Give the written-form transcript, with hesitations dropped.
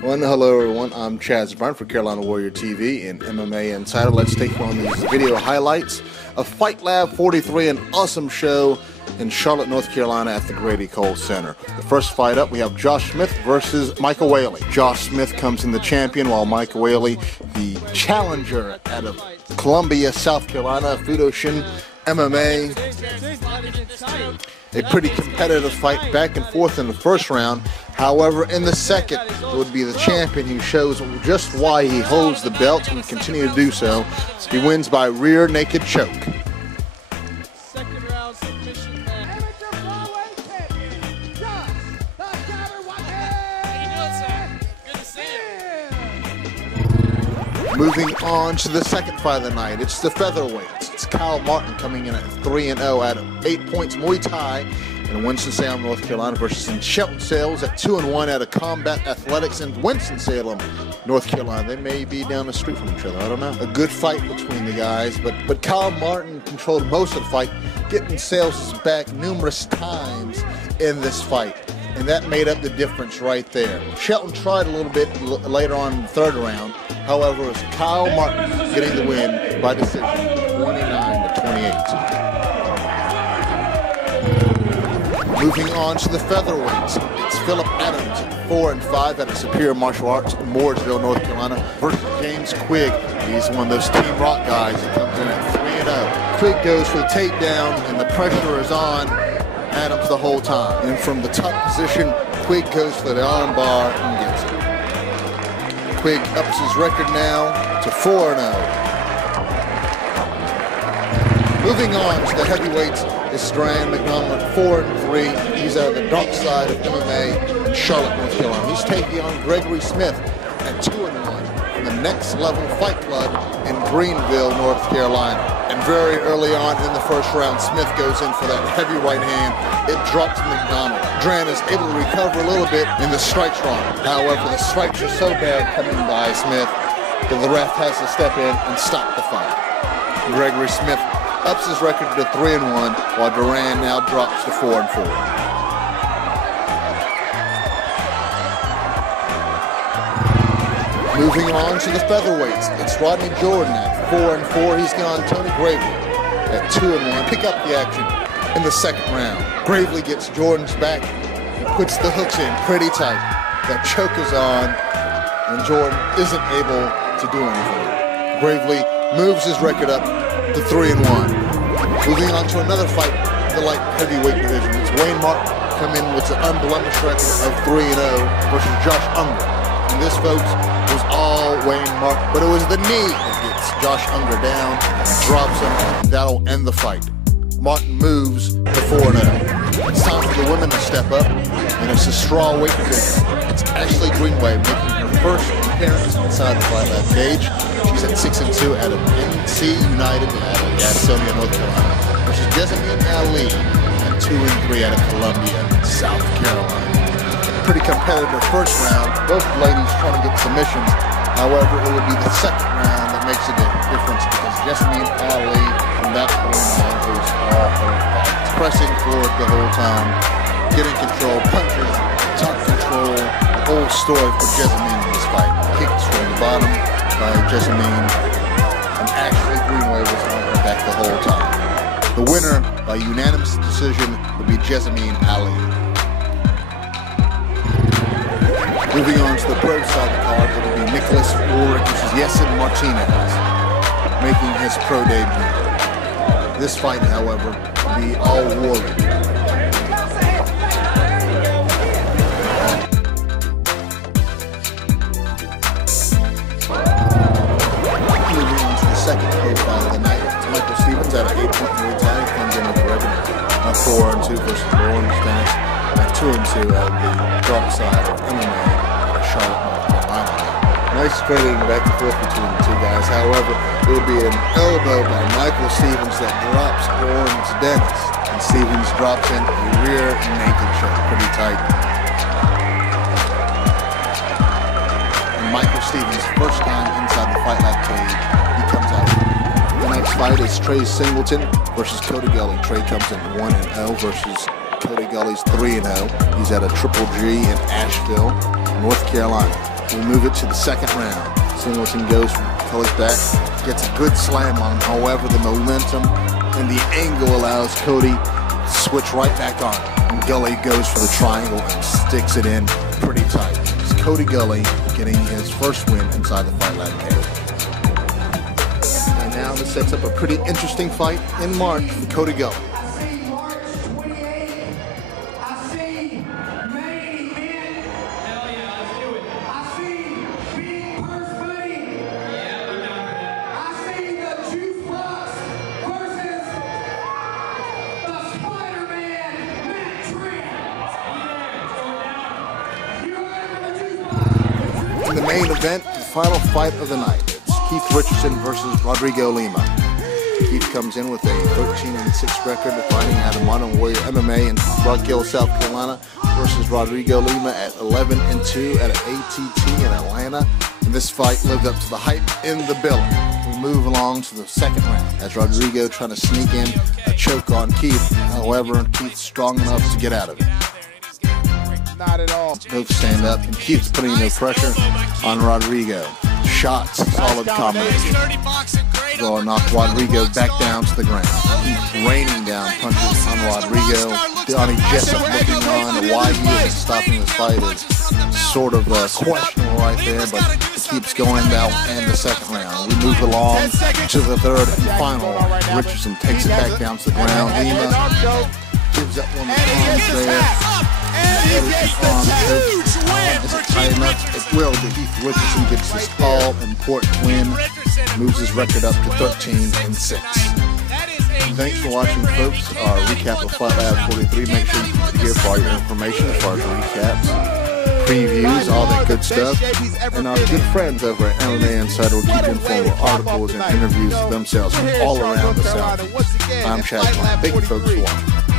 Hello everyone, I'm Chaz Brown for Carolina Warrior TV and MMA Insider. Let's take one of these video highlights of Fight Lab 43, an awesome show in Charlotte, North Carolina at the Grady Cole Center. The first fight up, we have Josh Smith versus Michael Whaley. Josh Smith comes in the champion, while Michael Whaley, the challenger out of Columbia, South Carolina, Fudoshin MMA. A pretty competitive fight back and forth in the first round. However, in the second, it would be the champion who shows just why he holds the belt and will continue to do so. He wins by rear naked choke. Second round submission. Moving on to the second fight of the night, it's the featherweights. It's Kyle Martin coming in at 3-0 at 8 points Muay Thai in Winston-Salem, North Carolina versus Shelton Sales at 2-1 out of Combat Athletics in Winston-Salem, North Carolina. They may be down the street from each other, I don't know. A good fight between the guys, but Kyle Martin controlled most of the fight, getting Sales' back numerous times in this fight. And that made up the difference right there. Shelton tried a little bit later on in the third round. However, it was Kyle Martin getting the win by decision, 29-28. Moving on to the featherweights, it's Phillip Adams at 4-5 out of Superior Martial Arts in Mooresville, North Carolina versus James Quigg. He's one of those Team Rock guys that comes in at 3-0. Quigg goes for the takedown and the pressure is on Adams the whole time. And from the top position, Quigg goes for the arm bar and gets it. Quigg ups his record now to 4-0. Moving on to the heavyweights is Strand McDonald at 4-3. He's out of the dark side of MMA in Charlotte, North Carolina. He's taking on Gregory Smith at 2-1 from the Next Level Fight Club in Greenville, North Carolina. And very early on in the first round, Smith goes in for that heavy right hand. It drops McDonald. Dran is able to recover a little bit in the strikes round. However, the strikes are so bad coming by Smith that the ref has to step in and stop the fight. Gregory Smith ups his record to 3-1, while Duran now drops to 4-4. Moving on to the featherweights, it's Rodney Jordan at 4-4. He's gone Tony Gravely at 2-1. Pick up the action in the second round. Gravely gets Jordan's back and puts the hooks in pretty tight. That choke is on, and Jordan isn't able to do anything. Gravely moves his record up to 3-1. Moving on to another fight, the light heavyweight division. It's Wayne Martin come in with an unblemished record of 3-0 versus Josh Unger. And this, folks, was all Wayne Martin, but it was the knee that gets Josh Unger down and drops him, and that'll end the fight. Martin moves to 4-0. It's time for the women to step up, and it's a straw weight division. It's Ashley Greenway making her first appearance inside the Fight Lab cage. She's at 6-2 out of NC United out of Gastonia, North Carolina, versus Jessamine Ali at 2-3 out of Columbia, South Carolina. Pretty competitive first round. Both ladies trying to get submissions. However, it would be the second round that makes a difference because Jessamine Ali from that point on was all her fault. Pressing forward the whole time, getting control, punches, top control. The whole story for Jessamine in this fight. Kicks from the bottom by Jessamine, and Ashley Greenway was on her back the whole time. The winner by unanimous decision would be Jessamine Ali. Moving on to the pro side of the card, it will be Nicholas Ulrich versus Yesin Martinez, making his pro debut. This fight, however, will be all Warrior. Moving on to the second pro fight of the night, it's Michael Stevens out of 8-point Muay Thai, comes in with the record at 4-2 versus Lawrence Dennis at 2-2 out of the dark side of MMA. Charlotte, North Carolina. Nice trading back and forth between the two guys. However, it will be an elbow by Michael Stevens that drops Lawrence Dennis. And Stevens drops in a rear naked choke. Pretty tight. And Michael Stevens, first time inside the Fight Lab cage, he comes out. The next fight is Trey Singleton versus Cody Gully. Trey comes in 1-0 versus Cody Gully's 3-0. He's at a Triple G in Asheville, North Carolina. We move it to the second round. Singleton goes from Kelly's back, gets a good slam on him. However, the momentum and the angle allows Cody to switch right back on. And Gully goes for the triangle and sticks it in pretty tight. It's Cody Gully getting his first win inside the Fight Lab cage. And now this sets up a pretty interesting fight in March for Cody Gully. In the main event, the final fight of the night, it's Keith Richardson versus Rodrigo Lima. Keith comes in with a 13-6 record, fighting out of Modern Warrior MMA in Rock Hill, South Carolina, versus Rodrigo Lima at 11-2 at an ATT in Atlanta. And this fight lived up to the hype in the billing. We move along to the second round as Rodrigo trying to sneak in a choke on Keith. However, Keith's strong enough to get out of it. Not at all. Both stand up, and Keith's putting no pressure on Rodrigo. Shots, solid combination. They'll knock Rodrigo back down to the ground. Keith raining down punches on Rodrigo. Donnie Jessup looking on. Why he isn't stopping this fight is sort of questionable right there, but it keeps going down in the second round. We move along to the third and final. Richardson takes it back down to the ground. Lima gives up one of the arms there. Is it tight enough? It will, but Keith Richardson gets this all-important win, moves his record up to 13-6. Thanks for watching, folks. Our recap of Fight Lab 43. Make sure you keep it here for all your information as far as recaps, previews, all that good stuff. And our good friends over at MMA Insider will keep you informed with articles and interviews themselves from all around the South. I'm Chad. Thank you, folks, for watching.